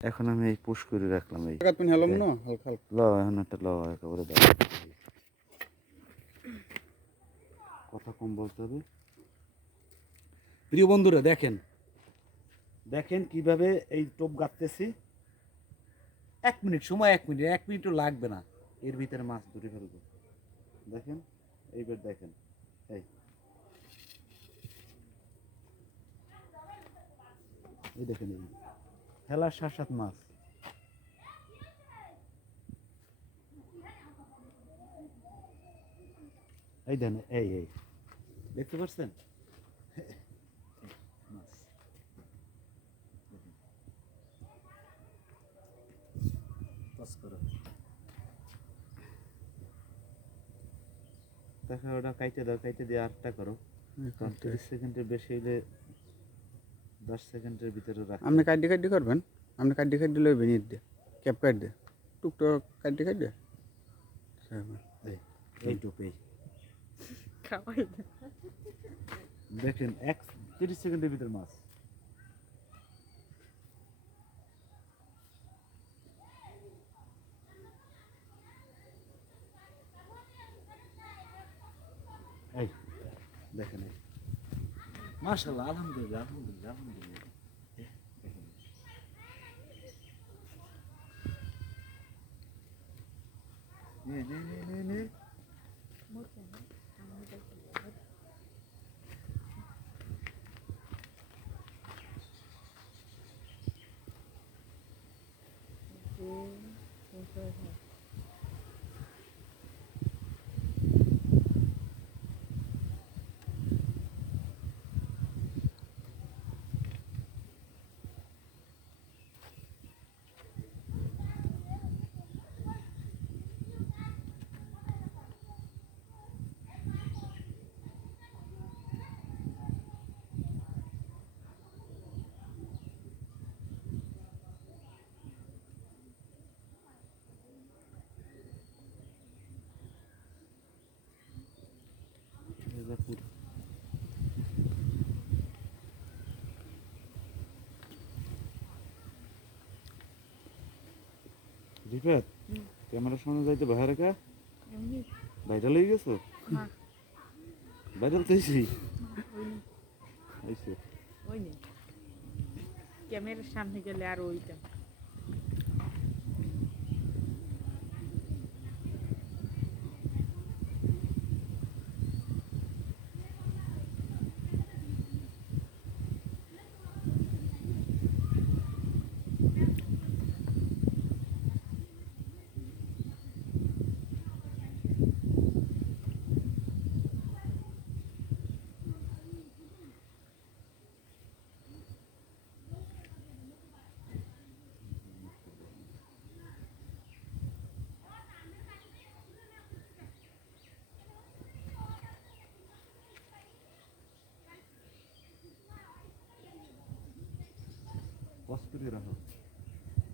এখন আমি এই পুশ করে রাখলাম এই। হেলাম না? হালকা হালকা। ল এখন একটা ল একেবারে দাও। কথা কম বলতে হবে। প্রিয় বন্ধুরা দেখেন। দেখেন কীভাবে এই টোপ গাঁথতেছি। এক মিনিট সময় এক মিনিট এক মিনিটও লাগবে না। এর ভিতরে মাছ ধরে ফেলব। দেখেন এইবার দেখেন। এই। এই দেখেন এই। ফেলার সাত সাত মাছ। এই দেন এই এই। দেখতে পাচ্ছেন। দেখো ওটা কাইটে দাও কাইটে দিয়ে আটটা করো। কারণ সেকেন্ডের বেশি হলে দশ সেকেন্ডের ভিতরে আপনি কাটি কাটি করবেন? আপনি কাটি কাটি লইবেন ইট দিয়ে ক্যাপ কাট দিয়ে টুকটাক কাটি কাটি এই এই টোপেই খাওয়াই না। দেখেন এক তিরিশ সেকেন্ডের ভিতরে মাছ। এই দেখেন এই মাশাল্লাহ আলহামদুলিল্লাহ আলহামদুলিল্লাহ আলহামদুলিল্লাহ এই, দেখেন। নে নে নে নে নে এই যে পুরো। রিফাত ক্যামেরার সামনে যাইতে বাইরে কা ভাইরাল হয়ে গেছো? ভাইরাল তো নে। ক্যামেরার সামনে গেলে আর ওইটা। bastırıyor aha.